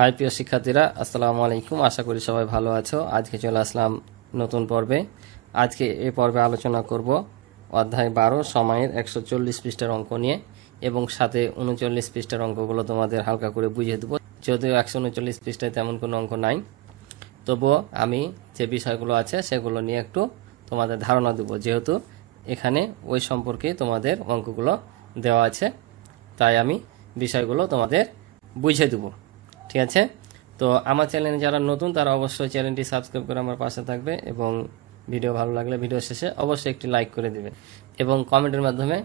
High, প্রিয় শিক্ষার্থীরা, আসসালামু আলাইকুম। আশা করি সবাই ভালো আছো। আজকে চলে আসলাম নতুন পর্বে। আজকে এই পর্বে আলোচনা করব অধ্যায় বারো, সময়ের একশো চল্লিশ পৃষ্ঠার অঙ্ক নিয়ে এবং সাথে উনচল্লিশ পৃষ্ঠার অঙ্কগুলো তোমাদের হালকা করে বুঝিয়ে দেবো। যদিও একশো উনচল্লিশ পৃষ্ঠায় তেমন কোনো অঙ্ক নাই, তবুও আমি যে বিষয়গুলো আছে সেগুলো নিয়ে একটু তোমাদের ধারণা দেবো। যেহেতু এখানে ওই সম্পর্কে তোমাদের অঙ্কগুলো দেওয়া আছে, তাই আমি বিষয়গুলো তোমাদের বুঝিয়ে দেবো। ঠিক আছে? তো আমার চ্যানেলে যারা নতুন, তারা অবশ্যই চ্যানেলটি সাবস্ক্রাইব করে আমার পাশে থাকবে এবং ভিডিও ভালো লাগলে ভিডিও শেষে অবশ্যই একটি লাইক করে দিবে এবং কমেন্টের মাধ্যমে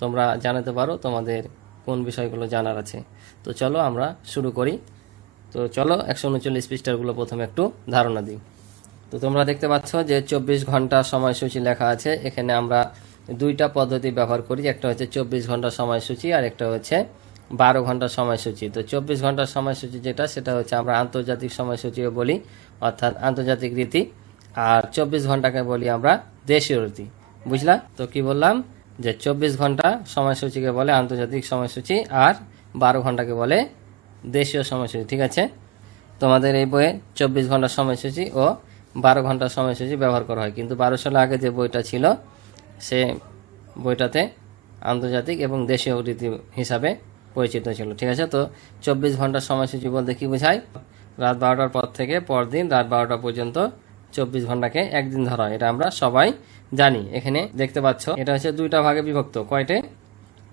তোমরা জানাতে পারো তোমাদের কোন বিষয়গুলো জানার আছে। তো চলো আমরা শুরু করি। তো চলো একশো উনচল্লিশ পৃষ্ঠারগুলো প্রথমে একটু ধারণা দিই। তো তোমরা দেখতে পাচ্ছ যে চব্বিশ ঘণ্টা সময়সূচি লেখা আছে। এখানে আমরা দুইটা পদ্ধতি ব্যবহার করি। একটা হচ্ছে চব্বিশ ঘণ্টা সময়সূচি আর একটা হচ্ছে বারো ঘণ্টা সময়সূচি। তো চব্বিশ ঘণ্টার সময়সূচি যেটা, সেটা হচ্ছে আমরা আন্তর্জাতিক সময়সূচিও বলি, অর্থাৎ আন্তর্জাতিক রীতি। আর চব্বিশ ঘন্টাকে বলি আমরা দেশীয় রীতি। বুঝলা? তো কি বললাম? যে চব্বিশ ঘণ্টা সময়সূচিকে বলে আন্তর্জাতিক সময়সূচি, আর বারো ঘন্টাকে বলে দেশীয় সময়সূচি। ঠিক আছে? তোমাদের এই বইয়ে চব্বিশ ঘণ্টার সময়সূচি ও বারো ঘণ্টার সময়সূচি ব্যবহার করা হয়। কিন্তু বারো সালে আগে যে বইটা ছিল, সে বইটাতে আন্তর্জাতিক এবং দেশীয় রীতি হিসাবে পরিচিত ছিল। ঠিক আছে? তো চব্বিশ ঘণ্টার সময়সূচি বলতে কি বোঝায়? রাত বারোটার পর থেকে পরদিন রাত বারোটা পর্যন্ত চব্বিশ ঘন্টাকে একদিন ধরা এটা আমরা সবাই জানি। এখানে দেখতে পাচ্ছ, এটা হচ্ছে দুইটা ভাগে বিভক্ত। কয়টে?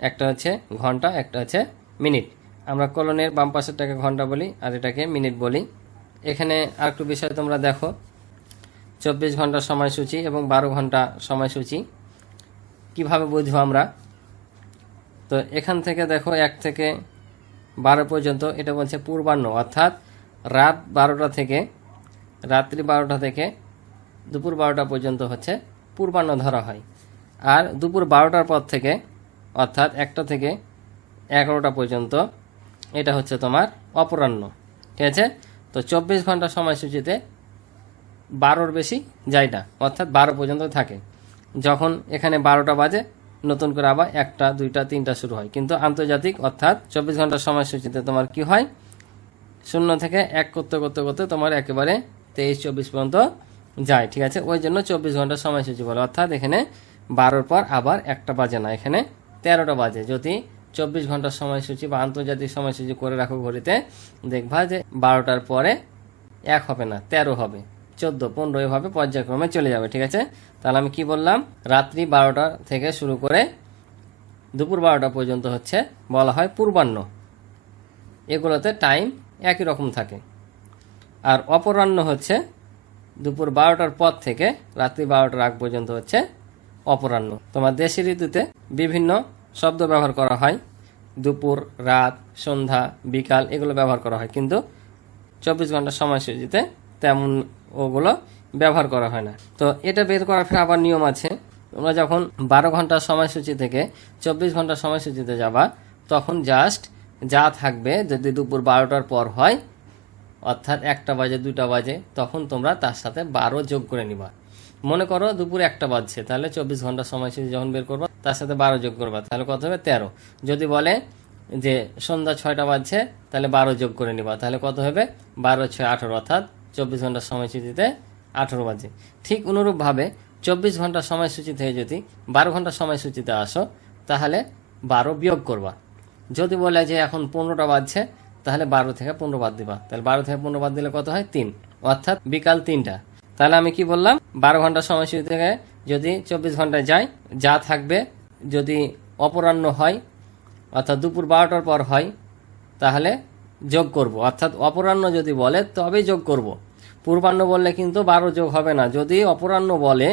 একটা হচ্ছে ঘণ্টা, একটা হচ্ছে মিনিট। আমরা কলনের বাম পাশেরটাকে ঘণ্টা বলি আর এটাকে মিনিট বলি। এখানে আর একটু বিষয় তোমরা দেখো। চব্বিশ ঘণ্টার সময়সূচি এবং বারো ঘণ্টা সময়সূচি। কীভাবে বুঝব আমরা? তো এখান থেকে দেখো এক থেকে বারো পর্যন্ত এটা বলছে পূর্বাহ্ন, অর্থাৎ রাত বারোটা থেকে, রাত্রি বারোটা থেকে দুপুর বারোটা পর্যন্ত হচ্ছে পূর্বাহ্ন ধরা হয়। আর দুপুর বারোটার পর থেকে, অর্থাৎ একটা থেকে এগারোটা পর্যন্ত এটা হচ্ছে তোমার অপরাহ্ন, ঠিক আছে? তো চব্বিশ ঘণ্টা সময়সূচিতে বারোর বেশি যায় না, অর্থাৎ বারো পর্যন্ত থাকে। যখন এখানে বারোটা বাজে নতুন করে আবার একটা, দুইটা, তিনটা শুরু হয়। কিন্তু আন্তর্জাতিক, অর্থাৎ চব্বিশ ঘণ্টার সময়সূচিতে তোমার কি হয়? শূন্য থেকে এক করতে করতে করতে তোমার একেবারে তেইশ, চব্বিশ পর্যন্ত যায়, ঠিক আছে? ওই জন্য চব্বিশ ঘণ্টার সময়সূচি বলে। অর্থাৎ এখানে বারোর পর আবার একটা বাজে না, এখানে তেরোটা বাজে। যদি চব্বিশ ঘণ্টার সময়সূচি বা আন্তর্জাতিক সময়সূচি করে রাখো ঘড়িতে, দেখবা যে বারোটার পরে এক হবে না, তেরো হবে, চোদ্দ, পনেরো এভাবে পর্যায়ক্রমে চলে যাবে, ঠিক আছে? তাহলে আমি কি বললাম? রাত্রি বারোটা থেকে শুরু করে দুপুর বারোটা পর্যন্ত হচ্ছে বলা হয় পূর্বাহ্ন। এগুলোতে টাইম একই রকম থাকে। আর অপরাহ্ন হচ্ছে দুপুর বারোটার পর থেকে রাত্রি বারোটার আগ পর্যন্ত হচ্ছে অপরাহ্ন। তোমার দেশি ঋতুতে বিভিন্ন শব্দ ব্যবহার করা হয়। দুপুর, রাত, সন্ধ্যা, বিকাল এগুলো ব্যবহার করা হয়। কিন্তু চব্বিশ ঘণ্টার সময়সূচিতে তেমন ওগুলো ব্যবহার করা হয় না। তো এটা বের করার ফের আবার নিয়ম আছে। তোমরা যখন বারো ঘণ্টার সময়সূচি থেকে চব্বিশ ঘণ্টার সময়সূচিতে যাবা, তখন জাস্ট যা থাকবে যদি দুপুর বারোটার পর হয়, অর্থাৎ একটা বাজে, দুটা বাজে, তখন তোমরা তার সাথে বারো যোগ করে নিবা। মনে করো দুপুর একটা বাজছে, তাহলে চব্বিশ ঘণ্টার সময়সূচি যখন বের করবা, তার সাথে বারো যোগ করবা, তাহলে কত হবে? তেরো। যদি বলে যে সন্ধ্যা ছয়টা বাজছে, তাহলে বারো যোগ করে নিবা, তাহলে কত হবে? বারো ছয় আঠেরো, অর্থাৎ চব্বিশ ঘণ্টার সময়সূচিতে আঠারো বাজে। ঠিক অনুরূপভাবে চব্বিশ ঘণ্টার সময়সূচি থেকে যদি বারো ঘণ্টার সময়সূচিতে আসো, তাহলে বারো বিয়োগ করবা। যদি বলে যে এখন পনেরোটা বাজছে, তাহলে বারো থেকে পনেরো বাদ দিবা। তাহলে বারো থেকে পনেরো বাদ দিলে কত হয়? তিন। অর্থাৎ বিকাল তিনটা। তাহলে আমি কি বললাম? বারো ঘণ্টার সময়সূচি থেকে যদি চব্বিশ ঘন্টায় যাই, যা থাকবে যদি অপরাহ্ন হয়, অর্থাৎ দুপুর বারোটার পর হয়, তাহলে যোগ করব। অর্থাৎ অপরাহ্ন যদি বলে, তবেই যোগ করব। পূর্বাহ্ন বললে কিন্তু বারো যোগ হবে না। যদি অপরাহ্ন বলে,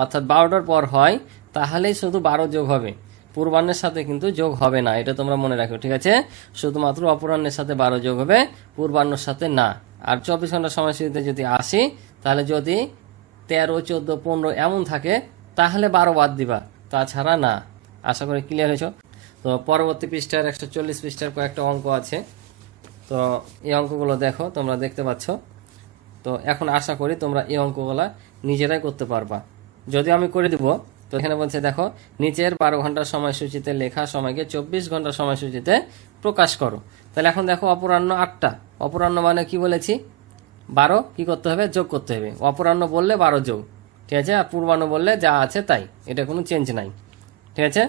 অর্থাৎ বারোটার পর হয়, তাহলেই শুধু বারো যোগ হবে। পূর্বাহ্নের সাথে কিন্তু যোগ হবে না, এটা তোমরা মনে রাখো, ঠিক আছে? শুধুমাত্র অপরাহ্নের সাথে বারো যোগ হবে, পূর্বাহ্নের সাথে না। আর চব্বিশ ঘণ্টা সময়সূচিতে যদি আসি, তাহলে যদি তেরো, চোদ্দ, পনেরো এমন থাকে, তাহলে বারো বাদ দিবা। তাছাড়া না। আশা করি ক্লিয়ার হয়েছ? তো পরবর্তী পৃষ্ঠার একশো চল্লিশ পৃষ্ঠার কয়েকটা অঙ্ক আছে। তো এই অঙ্কগুলো দেখো, তোমরা দেখতে পাচ্ছ। তো এখন আশা করি তোমরা এই অঙ্কগুলো নিজেরাই করতে পারবা। যদি আমি করে দিব, তো এখানে বলছে, দেখো, নিচের বারো ঘণ্টার সময়সূচিতে লেখা সময়কে চব্বিশ ঘণ্টার সময়সূচিতে প্রকাশ করো। তাহলে এখন দেখো, অপরাহ্ন আটটা। অপরাহ্ন মানে কি বলেছি? বারো, কি করতে হবে? যোগ করতে হবে। অপরাহ্ন বললে বারো যোগ। ঠিক আছে? আর পূর্বাহ্ন বললে যা আছে তাই। এটা কোনো চেঞ্জ নাই। ঠিক আছে?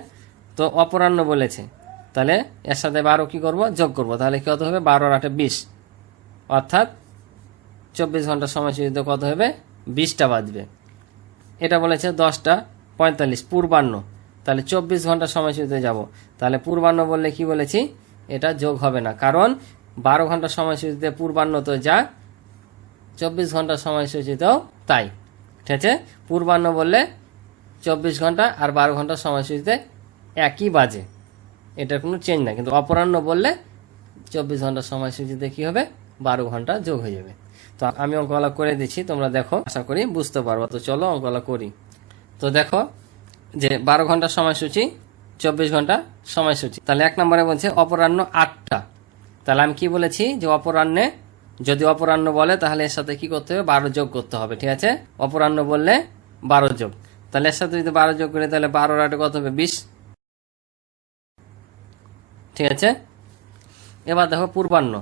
তো অপরাহ্ন বলেছে। তাহলে এর সাথে বারো কি করব? যোগ করব। তাহলে কত হবে? বারোর আটে বিশ। অর্থাৎ চব্বিশ ঘণ্টা সময় সুযোগ কত হবে? বিশটা বাজবে। এটা বলেছে দশটা পঁয়তাল্লিশ, পূর্বাহ্ন। তাহলে চব্বিশ ঘণ্টা সময়সূচিতে যাব। তাহলে পূর্বাহ্ন বললে কি বলেছি? এটা যোগ হবে না। কারণ বারো ঘণ্টা সময়সূচিতে পূর্বাহ্ন তো যা, চব্বিশ ঘণ্টা সময়সূচিতেও তাই। ঠিক আছে? পূর্বাহ্ন বললে চব্বিশ ঘণ্টা আর বারো ঘণ্টা সময়সূচিতে একই বাজে। এটার কোনো চেঞ্জ না কিন্তু অপরাহ্ন বললে চব্বিশ ঘণ্টা সময়সূচিতে কী হবে? বারো ঘণ্টা যোগ হয়ে যাবে। তো আমি অঙ্কগুলো করে দিচ্ছি, তোমরা দেখো, আশা করি বুঝতে পারব। তো চলো অঙ্কগুলো করি। তো দেখো যে বারো ঘণ্টা সময়সূচি, চব্বিশ ঘণ্টা সময়সূচি। তাহলে এক নম্বরে বলছে অপরাহ্ন আটটা। তাহলে আমি কি বলেছি যে অপরাহ্নে যদি অপরাহ্ন বলে, তাহলে এর সাথে কি করতে হবে? বারো যোগ করতে হবে, ঠিক আছে? অপরাহ্ন বললে বারো যোগ। তাহলে এর সাথে যদি বারো যোগ করি, তাহলে বারো আটে কত হবে? বিশ। ঠিক আছে? এবার দেখো পূর্বাহ্ন।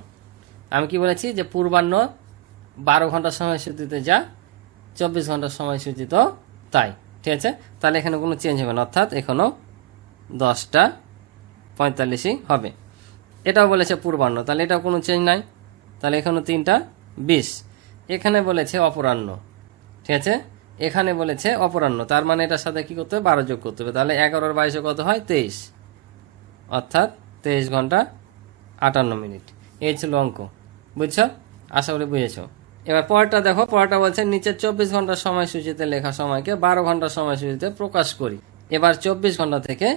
আমি কি বলেছি যে পূর্বাহ্ন বারো ঘণ্টার সময়সূচিতে যা, চব্বিশ ঘণ্টার সময়সূচিত তাই, ঠিক আছে? তাহলে এখানে কোনো চেঞ্জ হবে না, অর্থাৎ এখনও দশটা পঁয়তাল্লিশই হবে। এটাও বলেছে পূর্বাহ্ন, তাহলে এটাও কোনো চেঞ্জ নাই। তাহলে এখানে তিনটা বিশ। এখানে বলেছে অপরাহ্ন, ঠিক আছে? এখানে বলেছে অপরাহ্ন, তার মানে এটার সাথে কি করতে হবে? বারো যোগ করতে হবে। তাহলে এগারোর বাইশে কত হয়? তেইশ। অর্থাৎ তেইশ ঘণ্টা আটান্ন মিনিট। এই ছিল অঙ্ক, বুঝছ? আশা করি বুঝেছ। এবার পরেরটা দেখো, পরেরটা বলছে, নিচে চব্বিশ ঘণ্টার সময়সূচিতে লেখা সময়কে বারো ঘণ্টার সময়সূচিতে প্রকাশ করি। এবার চব্বিশ ঘণ্টা থেকে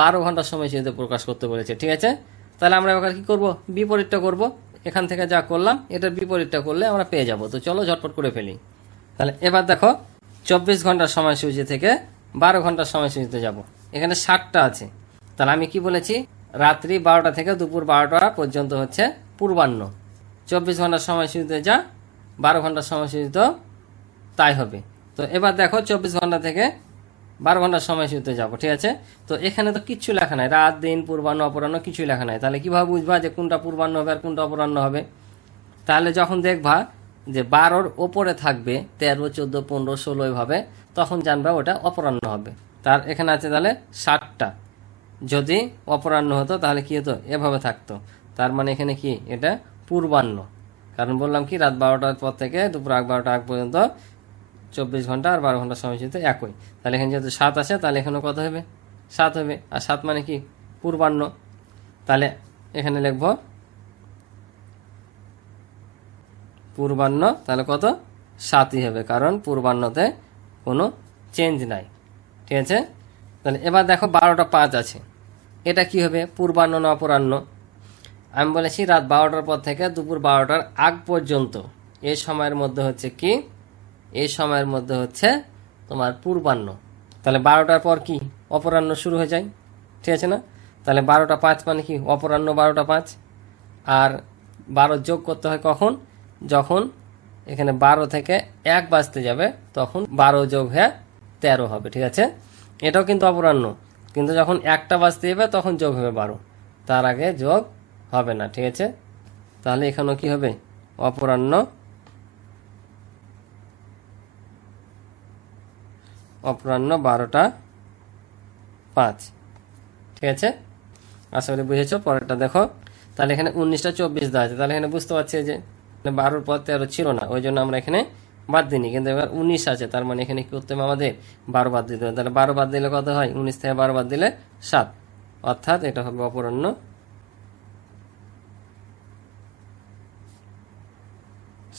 বারো ঘণ্টার সময়সূচিতে প্রকাশ করতে বলেছে, ঠিক আছে? তাহলে আমরা এবার কি করব? বিপরীতটা করব। এখান থেকে যা করলাম, এটার বিপরীতটা করলে আমরা পেয়ে যাব। তো চলো, ঝটপট করে ফেলি। তাহলে এবার দেখো, চব্বিশ ঘণ্টার সময়সূচি থেকে বারো ঘণ্টার সময়সূচিতে যাব। এখানে ষাটটা আছে। তাহলে আমি কি বলেছি? রাত্রি বারোটা থেকে দুপুর বারোটা পর্যন্ত হচ্ছে পূর্বাহ্ন। চব্বিশ ঘণ্টার সময়সূচিতে যা বারো ঘণ্টার সময়সূচিত তাই হবে। তো এবার দেখো চব্বিশ ঘণ্টা থেকে বারো ঘণ্টার সময়সূচিতে যাব, ঠিক আছে? তো এখানে তো কিচ্ছু লেখা নাই। রাত, দিন, পূর্বাহ্ন, অপরাহ্ন কিছুই লেখা নাই। তাহলে কীভাবে বুঝবা যে কোনটা পূর্বাহ্ন হবে আর কোনটা অপরাহ্ন হবে? তাহলে যখন দেখবা যে বারোর ওপরে থাকবে, তেরো, চোদ্দ, পনেরো, ষোলো এভাবে, তখন জানবা ওটা অপরাহ্ন হবে। তার এখানে আছে তাহলে ষাটটা। যদি অপরাহ্ন হতো তাহলে কী হতো? এভাবে থাকতো। তার মানে এখানে কি? এটা পূর্বাহ্ন। কারণ বললাম কি, রাত বারোটার পর থেকে দুপুর আগ বারোটা আগ পর্যন্ত চব্বিশ ঘণ্টা আর বারো ঘণ্টা সময় ছিল একই। তাহলে এখানে যেহেতু সাত আছে, তাহলে এখানে কত হবে? সাত হবে। আর সাত মানে কি? পূর্বাহ্ন। তাহলে এখানে লিখব পূর্বাহ্ন, তাহলে কত? সাতই হবে। কারণ পূর্বাহ্নতে কোনো চেঞ্জ নাই। ঠিক আছে? তাহলে এবার দেখো বারোটা পাঁচ আছে। এটা কি হবে? পূর্বাহ্ন না অপরাহ্ন? আমি বলেছি রাত বারোটার পর থেকে দুপুর বারোটার আগ পর্যন্ত। এই সময়ের মধ্যে হচ্ছে কি? এই সময়ের মধ্যে হচ্ছে তোমার পূর্বাহ্ন। তাহলে বারোটার পর কি? অপরাহ্ন শুরু হয়ে যায়। ঠিক আছে না? তাহলে বারোটা পাঁচ মানে কি? অপরাহ্ন বারোটা পাঁচ। আর বারো যোগ করতে হয় কখন? যখন এখানে বারো থেকে এক বাজতে যাবে, তখন বারো যোগ হয়ে তেরো হবে। ঠিক আছে? এটাও কিন্তু অপরাহ্ন। কিন্তু যখন একটা বাজতে যাবে, তখন যোগ হবে বারো। তার আগে যোগ হবে না, ঠিক আছে? তাহলে এখানেও কি হবে? অপরাহ্ন। অপরাহ্ন বারোটা পাঁচ। ঠিক আছে? আশা করি বুঝেছ, পরেরটা দেখো। তাহলে এখানে উনিশটা চব্বিশ দেওয়া আছে। তাহলে এখানে বুঝতে পারছি যে বারোর পর তেরো ছিল না, ওই জন্য আমরা এখানে বাদ দিইনি। কিন্তু এবার উনিশ আছে, তার মানে এখানে কি করতে হবে? আমাদের বারো বাদ দিতে হবে। তাহলে বারো বাদ দিলে কত হয়? উনিশ থেকে বারো বাদ দিলে সাত। অর্থাৎ এটা হবে অপরাহ্ন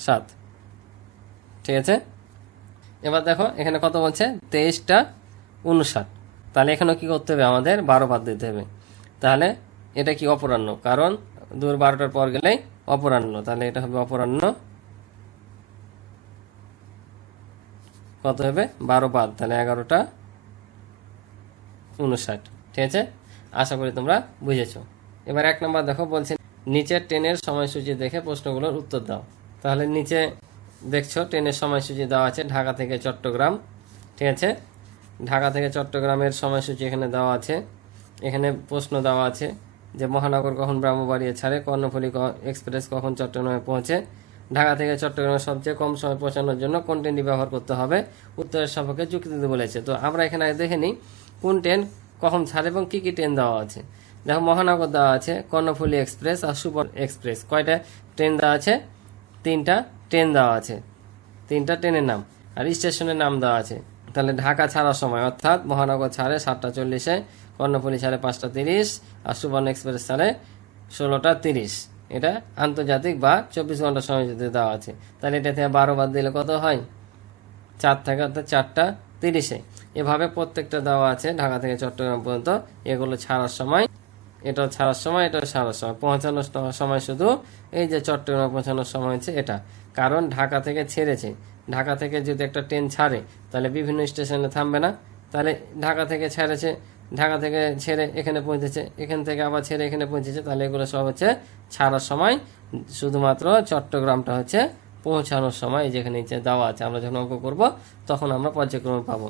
সাত। ঠিক আছে? এবার দেখো, এখানে কত বলছে? তেইশটা উনষাট। তাহলে এখানেও কি করতে হবে? আমাদের বারো বাদ দিতে হবে। তাহলে এটা কি অপরাহ্ন? কারণ দূর বারোটার পর গেলেই অপরাহ্ন। তাহলে এটা হবে অপরাহ্ন। কত হবে? বারো বাদ। তাহলে এগারোটা উনষাট। ঠিক আছে? আশা করি তোমরা বুঝেছ। এবার এক নম্বর দেখো, বলছে, নিচের ট্রেনের সময়সূচি দেখে প্রশ্নগুলোর উত্তর দাও। তাহলে নিচে দেখছ ট্রেনের সময়সূচি দেওয়া আছে ঢাকা থেকে চট্টগ্রাম, ঠিক আছে? ঢাকা থেকে চট্টগ্রামের সময়সূচি এখানে দেওয়া আছে। এখানে প্রশ্ন দেওয়া আছে যে মহানগর কখন ব্রাহ্মবাড়িয়া ছাড়ে, কর্ণফুলী এক্সপ্রেস কখন চট্টগ্রামে পৌঁছে? ঢাকা থেকে চট্টগ্রামে সবচেয়ে কম সময় পৌঁছানোর জন্য কোন ট্রেনটি ব্যবহার করতে হবে? উত্তরের সম্পর্কে যুক্তি দিতে বলেছে। তো আমরা এখানে দেখে নিই কোন ট্রেন কখন ছাড়ে এবং কী কী ট্রেন দেওয়া আছে। দেখো মহানগর দেওয়া আছে কর্ণফুলী এক্সপ্রেস আর সুবর্ণ এক্সপ্রেস। কয়টা ট্রেন দেওয়া আছে? তিনটা ট্রেন দেওয়া আছে। তিনটা ট্রেনের নাম। আর স্টেশনের নাম দেওয়া আছে। তাহলে ঢাকা ছাড়ার সময়, অর্থাৎ মহানগর ছাড়ে সাতটা চল্লিশে, কর্ণফুলী ছাড়ে পাঁচটা তিরিশ, আর সুবর্ণ এক্সপ্রেস ছাড়ে ষোলোটা তিরিশ। এটা আন্তর্জাতিক বা চব্বিশ ঘণ্টা সময় যদি দেওয়া আছে। তাহলে এটা থেকে বারো বাদ দিলে কত হয়? চার থেকে অর্থাৎ চারটা তিরিশে। এভাবে প্রত্যেকটা দেওয়া আছে ঢাকা থেকে চট্টগ্রাম পর্যন্ত। এগুলো ছাড়ার সময় এটাও ছাড়ার সময়, এটা ছাড়ার সময়। পৌঁছানোর সময় শুধু এই যে চট্টগ্রাম পৌঁছানোর সময় হচ্ছে এটা। কারণ ঢাকা থেকে ছেড়েছে। ঢাকা থেকে যদি একটা ট্রেন ছাড়ে, তাহলে বিভিন্ন স্টেশনে থামবে না। তাহলে ঢাকা থেকে ছেড়েছে, ঢাকা থেকে ছেড়ে এখানে পৌঁছেছে, এখান থেকে আবার ছেড়ে এখানে পৌঁছেছে, তাহলে এগুলো সব হচ্ছে ছাড়ার সময়। শুধুমাত্র চট্টগ্রামটা হচ্ছে পৌঁছানোর সময় যেখানে দেওয়া আছে, আমরা যখন অঙ্ক করব, তখন আমরা পর্যায়ক্রমে পাবো।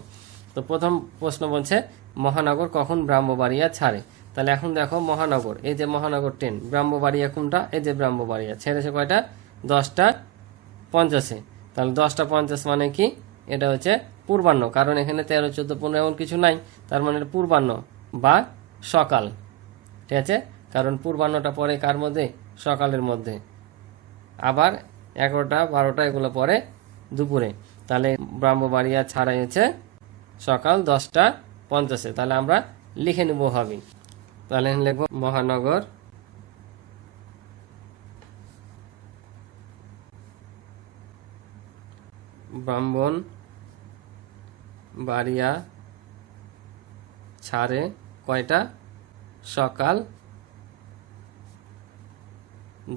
তো প্রথম প্রশ্ন বলছে, মহানগর কখন ব্রাহ্মবাড়িয়া ছাড়ে? তাহলে এখন দেখো মহানগর, এই যে মহানগর ট্রেন ব্রাহ্মবাড়িয়া কোনটা? এই যে ব্রাহ্মবাড়িয়া ছেড়েছে কয়টা? দশটা পঞ্চাশে। তাহলে দশটা পঞ্চাশ মানে কি? এটা হচ্ছে পূর্বাহ্ন, কারণ এখানে তেরো, চোদ্দ, পনেরো এমন কিছু নাই। তার মানে পূর্বাহ্ন বা সকাল, ঠিক আছে? কারণ পূর্বাহ্নটা পরে কার মধ্যে? সকালের মধ্যে। আবার এগারোটা, বারোটা এগুলো পরে দুপুরে। তাহলে ব্রাহ্মবাড়িয়া ছাড়াই হচ্ছে সকাল দশটা পঞ্চাশে। তাহলে আমরা লিখে নেব হবে। তাহলে লিখব মহানগর। ব্রাহ্মণ, বাড়িয়া, ছাড়ে, কয়টা? সকাল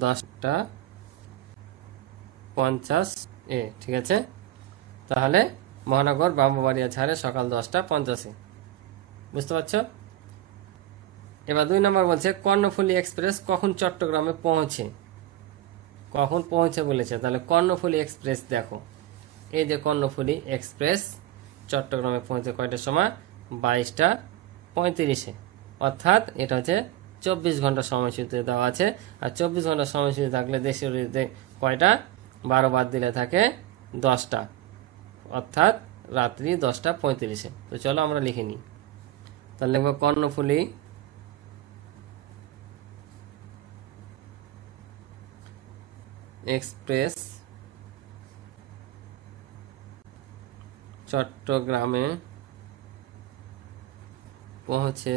দশটা পঞ্চাশ এ, ঠিক আছে? তাহলে মহানগর ব্রাহ্মবাড়িয়া ছাড়ে, সকাল দশটা পঞ্চাশে। বুঝতে পারছ? এবার দুই নম্বর বলছে, কর্ণফুলী এক্সপ্রেস কখন চট্টগ্রামে পৌঁছে? কখন পৌঁছে বলেছে? তাহলে কর্ণফুলী এক্সপ্রেস দেখো। এই যে কর্ণফুলী এক্সপ্রেস চট্টগ্রামে পৌঁছে কয়টার সময়? বাইশটা পঁয়ত্রিশে। অর্থাৎ এটা হচ্ছে চব্বিশ ঘণ্টা সময়সূচিতে দেওয়া আছে। আর চব্বিশ ঘণ্টা সময়সূচি থাকলে দেশের কয়টা? বারো বাদ দিলে থাকে দশটা। অর্থাৎ রাত্রি দশটা পঁয়ত্রিশে। তো চলো আমরা লিখে নিই। তাহলে লিখব কর্ণফুলী এক্সপ্রেস চট্টগ্রামে পৌঁছে।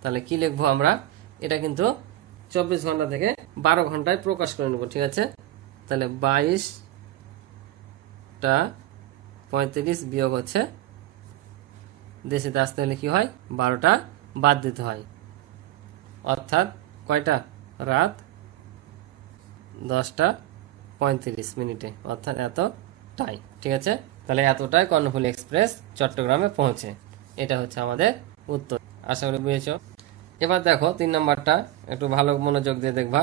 তাহলে কি লিখব আমরা? এটা কিন্তু চব্বিশ ঘণ্টা থেকে বারো ঘন্টায় প্রকাশ করে নেব, ঠিক আছে? তাহলে বাইশটা পঁয়ত্রিশ বিয়োগ হচ্ছে, দেশেতে আসতে হলে কি হয়? বারোটা বাদ দিতে হয়। অর্থাৎ কয়টা? রাত দশটা পঁয়ত্রিশ মিনিটে, অর্থাৎ এতটাই ঠিক আছে? তাহলে এতটাই কর্ণফুলী এক্সপ্রেস চট্টগ্রামে পৌঁছে। এটা হচ্ছে আমাদের উত্তর, আশা করি বুঝেছ? এবার দেখো, তিন নম্বরটা, একটু ভালো মনোযোগ দিয়ে দেখবা।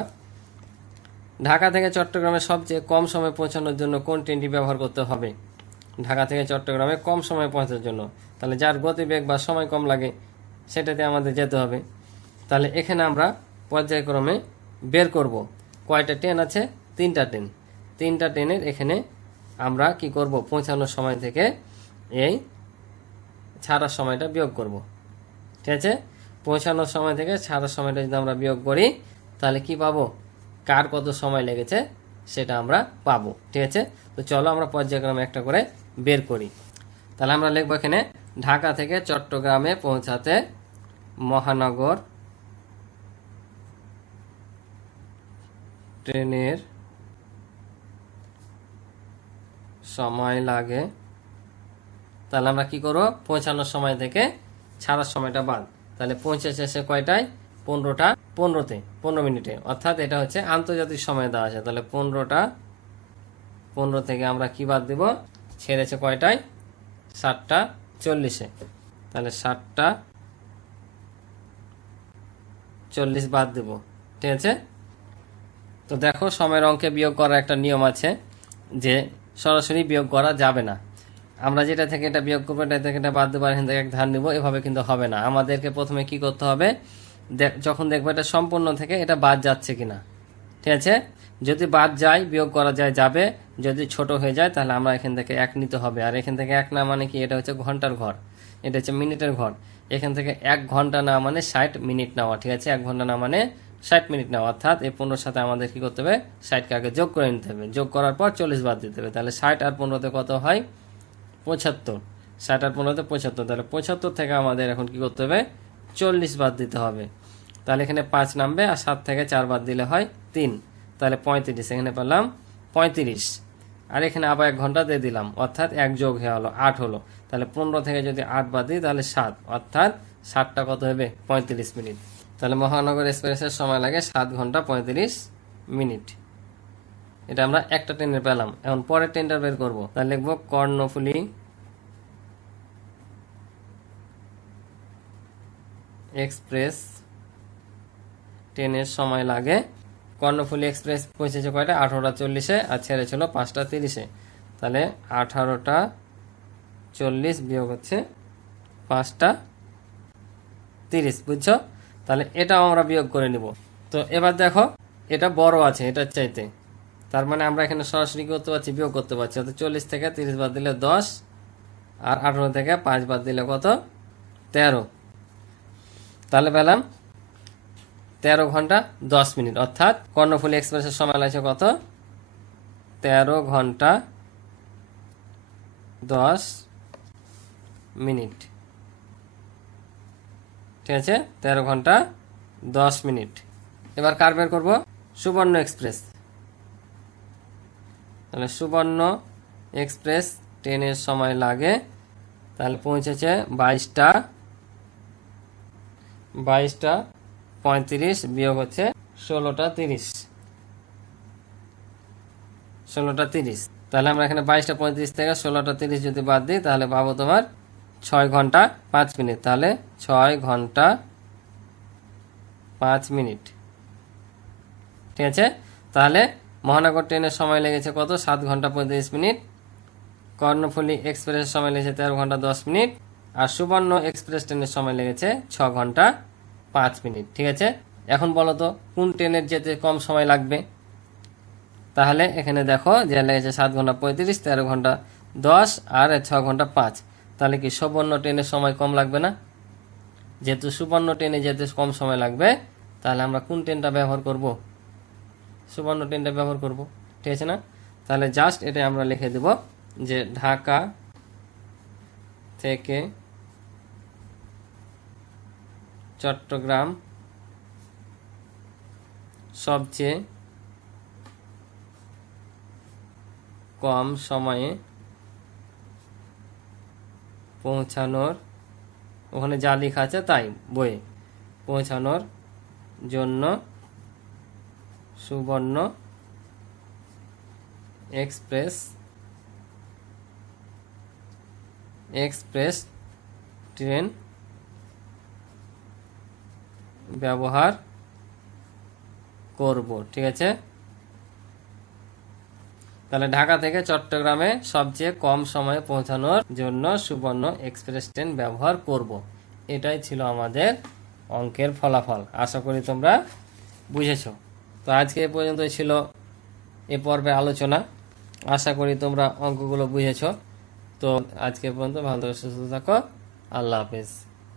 ঢাকা থেকে চট্টগ্রামে সবচেয়ে কম সময় পৌঁছানোর জন্য কোন ট্রেনটি ব্যবহার করতে হবে? ঢাকা থেকে চট্টগ্রামে কম সময় পৌঁছানোর জন্য। তাহলে যার গতিবেগ বা সময় কম লাগে, সেটাতে আমাদের যেতে হবে। তাহলে এখানে আমরা পর্যায়ক্রমে বের করব। কয়টা ট্রেন আছে? তিনটা ট্রেন। তিনটা ট্রেনের এখানে আমরা কি করব? পৌঁছানোর সময় থেকে এই ছাড়ার সময়টা বিয়োগ করব। ঠিক আছে? পৌঁছানোর সময় থেকে ছাড়ার সময়টা যদি আমরা বিয়োগ করি, তাহলে কি পাবো? কার কত সময় লেগেছে সেটা আমরা পাবো। ঠিক আছে? তো চলো আমরা পর্যায়ক্রমে একটা করে বের করি। তাহলে আমরা লিখব এখানে, ঢাকা থেকে চট্টগ্রামে পৌঁছাতে মহানগর ট্রেনের সময় লাগে। তাহলে আমরা কি করব? পৌঁছানোর সময় থেকে ছাড়ার সময়টা বাদ। তাহলে পৌঁছেছে সে কয়টায়? পনেরোটা, পনেরোতে, পনেরো মিনিটে। অর্থাৎ এটা হচ্ছে আন্তর্জাতিক সময় দেওয়া আছে। তাহলে পনেরোটা, পনেরো থেকে আমরা কি বাদ দিব? ছেড়েছে কয়টায়? সাতটা, চল্লিশে। তাহলে সাতটা, চল্লিশ বাদ দেব। ঠিক আছে? তো দেখো সময়ের অঙ্কে বিয়োগ করার একটা নিয়ম আছে যে সরাসরি বিয়োগ করা যাবে না। আমরা যেটা থেকে এটা বিয়োগ করব, এটা থেকে এটা বাদ দেবো এখান থেকে এক ধার নিবো, এভাবে কিন্তু হবে না। আমাদেরকে প্রথমে কি করতে হবে? যখন দেখব এটা সম্পূর্ণ থেকে এটা বাদ যাচ্ছে কিনা। ঠিক আছে? যদি বাদ যায়, বিয়োগ করা যায়, যাবে। যদি ছোট হয়ে যায়, তাহলে আমরা এখান থেকে এক নিতে হবে। আর এখান থেকে এক না মানে কি? এটা হচ্ছে ঘণ্টার ঘর। এটা হচ্ছে মিনিটের ঘর। এখান থেকে এক ঘণ্টা না মানে ষাট মিনিট নেওয়া। ঠিক আছে? এক ঘণ্টা না মানে ষাট মিনিট নেওয়া অর্থাৎ এই পনেরোর সাথে আমাদের কি করতে হবে? ষাটকে আগে যোগ করে নিতে হবে। যোগ করার পর চল্লিশ বাদ দিতে হবে। তাহলে ষাট আর পনেরোতে কত হয়? পঁচাত্তর। ষাট আর পনেরোতে পঁচাত্তর। তাহলে পঁচাত্তর থেকে আমাদের এখন কি করতে হবে? চল্লিশ বাদ দিতে হবে। তাহলে এখানে পাঁচ নামবে আর সাত থেকে চার বাদ দিলে হয় তিন। তাহলে পঁয়ত্রিশ, এখানে পেলাম পঁয়ত্রিশ। আর এখানে আবার এক ঘণ্টা দিয়ে দিলাম, অর্থাৎ এক যোগ হয়ে হলো, আট হলো। তাহলে পনেরো থেকে যদি আট বাদ দিই, তাহলে সাত। অর্থাৎ সাতটা কত হবে? পঁয়ত্রিশ মিনিট। তাহলে মহানগর এক্সপ্রেসের সময় লাগে সাত ঘণ্টা পঁয়ত্রিশ মিনিট। এটা আমরা একটা ট্রেনে পেলাম। এখন পরের ট্রেনটা বের করব। তাহলে লিখব কর্ণফুলি এক্সপ্রেস। ট্রেনের সময় লাগে। কর্ণফুলি এক্সপ্রেস পৌঁছেছে কয়টা? আঠারোটা চল্লিশে আর ছেড়েছিল পাঁচটা তিরিশে। তাহলে আঠারোটা চল্লিশ বিয়োগ হচ্ছে পাঁচটা তিরিশ, বুঝছ? তাহলে এটাও আমরা বিয়োগ করে নিব। তো এবার দেখো, এটা বড় আছে, এটার চাইতে। তার মানে আমরা এখানে সরাসরি করতে পারছি, বিয়োগ করতে পারছি। অর্থাৎ চল্লিশ থেকে তিরিশ বাদ দিলে দশ, আর আঠেরো থেকে পাঁচ বাদ দিলে কত? তেরো। তাহলে পেলাম তেরো ঘণ্টা দশ মিনিট। অর্থাৎ কর্ণফুলি এক্সপ্রেসের সময় লাগছে কত? তেরো ঘণ্টা দশ মিনিট। ঠিক আছে? তেরো ঘণ্টা দশ মিনিট। এবার কার বের করব? সুবর্ণ এক্সপ্রেস। তাহলে সুবর্ণ এক্সপ্রেস ট্রেনের সময় লাগে। তাহলে পৌঁছেছে বাইশটা। বাইশটা পঁয়ত্রিশ, বিয়োগ হচ্ছে ষোলোটা তিরিশ। ষোলোটা তিরিশ। তাহলে আমরা এখানে বাইশটা পঁয়ত্রিশ থেকে ষোলোটা তিরিশ যদি বাদ দিই, তাহলে পাবো তোমার ছয় ঘণ্টা পাঁচ মিনিট। তাহলে ছয় ঘণ্টা পাঁচ মিনিট। ঠিক আছে? তাহলে মহানগর ট্রেনের সময় লেগেছে কত? সাত ঘণ্টা পঁয়ত্রিশ মিনিট। কর্ণফুলি এক্সপ্রেসের সময় লেগেছে তেরো ঘণ্টা দশ মিনিট। আর সুবর্ণ এক্সপ্রেস ট্রেনের সময় লেগেছে ছ ঘণ্টা পাঁচ মিনিট। ঠিক আছে? এখন বলো তো, কোন ট্রেনের যেতে কম সময় লাগবে? তাহলে এখানে দেখো যে লেগেছে সাত ঘণ্টা পঁয়ত্রিশ, তেরো ঘণ্টা দশ, আর ছ ঘণ্টা পাঁচ। তাহলে কি সুবর্ণ ট্রেনের সময় কম লাগবে না? যেহেতু সুবর্ণ ট্রেনে যেতে কম সময় লাগবে, তাহলে আমরা কোন ট্রেনটা ব্যবহার করব? সুবর্ণ ট্রেনটা ব্যবহার করব, ঠিক আছে না? তাহলে জাস্ট এটা আমরা লিখে দেব যে ঢাকা থেকে চট্টগ্রাম সবচেয়ে কম সময়ে পৌঁছানোর, ওখানে যা লেখা আছে তাই বইয়ে পৌঁছানোর জন্য সুবর্ণ এক্সপ্রেস এক্সপ্রেস ট্রেন ব্যবহার করব, ঠিক আছে? তাহলে ঢাকা থেকে চট্টগ্রামে সবচেয়ে কম সময়ে পৌঁছানোর জন্য সুবর্ণ এক্সপ্রেস ট্রেন ব্যবহার করব। এটাই ছিল আমাদের অঙ্কের ফলাফল। আশা করি তোমরা বুঝেছ। তো আজকে এ পর্যন্তই ছিল এ পর্বে আলোচনা। আশা করি তোমরা অঙ্কগুলো বুঝেছ। তো আজকে পর্যন্ত ভালো সুস্থ থাকো। আল্লাহ হাফেজ।